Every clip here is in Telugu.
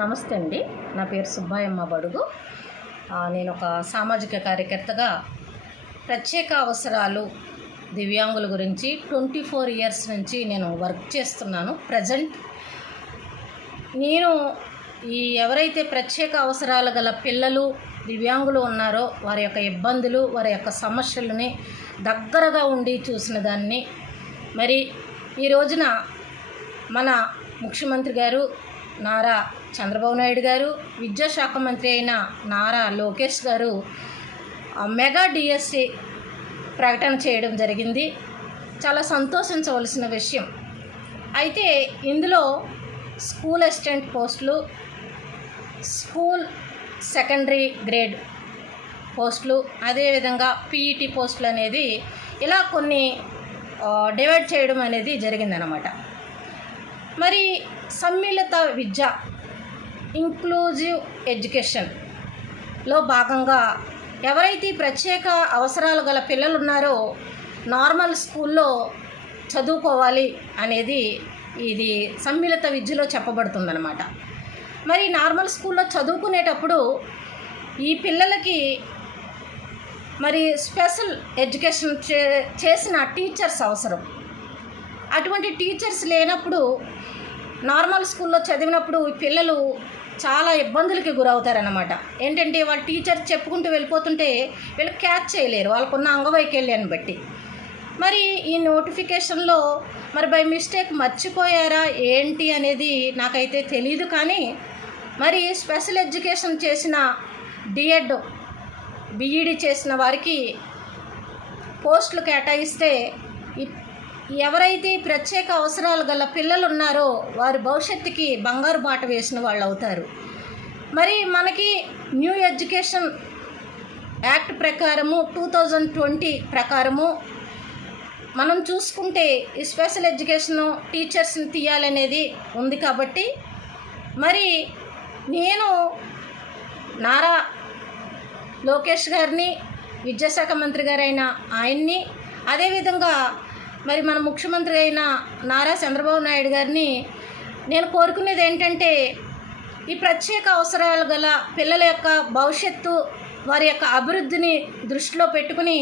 నమస్తే అండి. నా పేరు సుబ్బాయమ్మ బడుగు. నేను ఒక సామాజిక కార్యకర్తగా ప్రత్యేక అవసరాలు దివ్యాంగుల గురించి ట్వంటీ ఫోర్ ఇయర్స్ నుంచి నేను వర్క్ చేస్తున్నాను. ప్రజెంట్ నేను ఈ ఎవరైతే ప్రత్యేక అవసరాలు గల పిల్లలు దివ్యాంగులు ఉన్నారో వారి యొక్క ఇబ్బందులు వారి యొక్క సమస్యలని దగ్గరగా ఉండి చూసిన దాన్ని మరి ఈ రోజున మన ముఖ్యమంత్రి గారు నారా చంద్రబాబు నాయుడు గారు విద్యాశాఖ మంత్రి అయిన నారా లోకేష్ గారు మెగా డిఎస్సి ప్రకటన చేయడం జరిగింది. చాలా సంతోషించవలసిన విషయం. అయితే ఇందులో స్కూల్ అసిస్టెంట్ పోస్టులు స్కూల్ సెకండరీ గ్రేడ్ పోస్టులు అదేవిధంగా పీఈటీ పోస్టులు అనేది ఇలా కొన్ని డివైడ్ చేయడం అనేది జరిగిందనమాట మరి సమ్మిళిత విద్య ఇంక్లూజివ్ ఎడ్యుకేషన్లో భాగంగా ఎవరైతే ప్రత్యేక అవసరాలు గల పిల్లలు ఉన్నారో నార్మల్ స్కూల్లో చదువుకోవాలి అనేది ఇది సమ్మిళిత విద్యలో చెప్పబడుతుందన్నమాట. మరి నార్మల్ స్కూల్లో చదువుకునేటప్పుడు ఈ పిల్లలకి మరి స్పెషల్ ఎడ్యుకేషన్ చే చేసిన టీచర్స్ అవసరం. అటువంటి టీచర్స్ లేనప్పుడు నార్మల్ స్కూల్లో చదివినప్పుడు ఈ పిల్లలు చాలా ఇబ్బందులకి గురవుతారనమాట ఏంటంటే వాళ్ళ టీచర్ చెప్పుకుంటూ వెళ్ళిపోతుంటే వీళ్ళు క్యాచ్ చేయలేరు. వాళ్ళకున్న అంగవైకల్యాన్ని బట్టి. మరి ఈ నోటిఫికేషన్లో మరి బై మిస్టేక్ మర్చిపోయారా? ఏంటి అనేది నాకైతే తెలియదు కానీ మరి స్పెషల్ ఎడ్యుకేషన్ చేసిన డిఎడ్ బీఈడి చేసిన వారికి పోస్టులు కేటాయిస్తే ఎవరైతే ప్రత్యేక అవసరాలు గల పిల్లలు ఉన్నారో వారి భవిష్యత్తుకి బంగారు బాట వేసిన వాళ్ళు అవుతారు. మరి మనకి న్యూ ఎడ్యుకేషన్ యాక్ట్ ప్రకారము టూ థౌజండ్ ట్వంటీ ప్రకారము మనం చూసుకుంటే ఈ స్పెషల్ ఎడ్యుకేషన్ టీచర్స్ని తీయాలనేది ఉంది కాబట్టి మరి నేను నారా లోకేష్ గారిని విద్యాశాఖ మంత్రి గారైన ఆయన్ని అదేవిధంగా మరి మన ముఖ్యమంత్రి అయిన నారా చంద్రబాబు నాయుడు గారిని నేను కోరుకునేది ఏంటంటే ఈ ప్రత్యేక అవసరాలు గల పిల్లల యొక్క భవిష్యత్తు వారి యొక్క అభివృద్ధిని దృష్టిలో పెట్టుకుని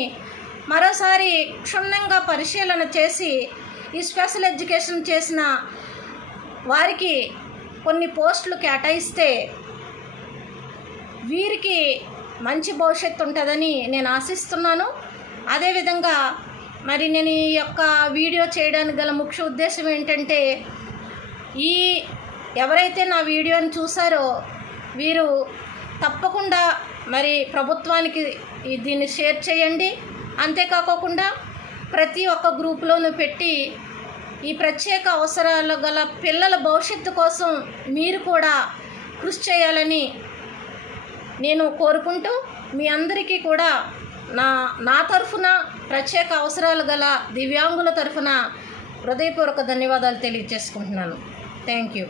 మరోసారి క్షుణ్ణంగా పరిశీలన చేసి ఈ స్పెషల్ ఎడ్యుకేషన్ చేసిన వారికి కొన్ని పోస్టులు కేటాయిస్తే వీరికి మంచి భవిష్యత్తు ఉంటుందని నేను ఆశిస్తున్నాను. అదేవిధంగా మరి నేను ఈ యొక్క వీడియో చేయడానికి గల ముఖ్య ఉద్దేశం ఏంటంటే ఈ ఎవరైతే నా వీడియోని చూసారో వీరు తప్పకుండా మరి ప్రభుత్వానికి దీన్ని షేర్ చేయండి. అంతేకాకుండా ప్రతి ఒక్క గ్రూప్లోనూ పెట్టి ఈ ప్రత్యేక అవసరాలు గల పిల్లల భవిష్యత్తు కోసం మీరు కూడా కృషి చేయాలని నేను కోరుకుంటూ మీ అందరికీ కూడా నా నా తరఫున ప్రత్యేక అవసరాలు గల దివ్యాంగుల తరఫున హృదయపూర్వక ధన్యవాదాలు తెలియజేసుకుంటున్నాను. Thank you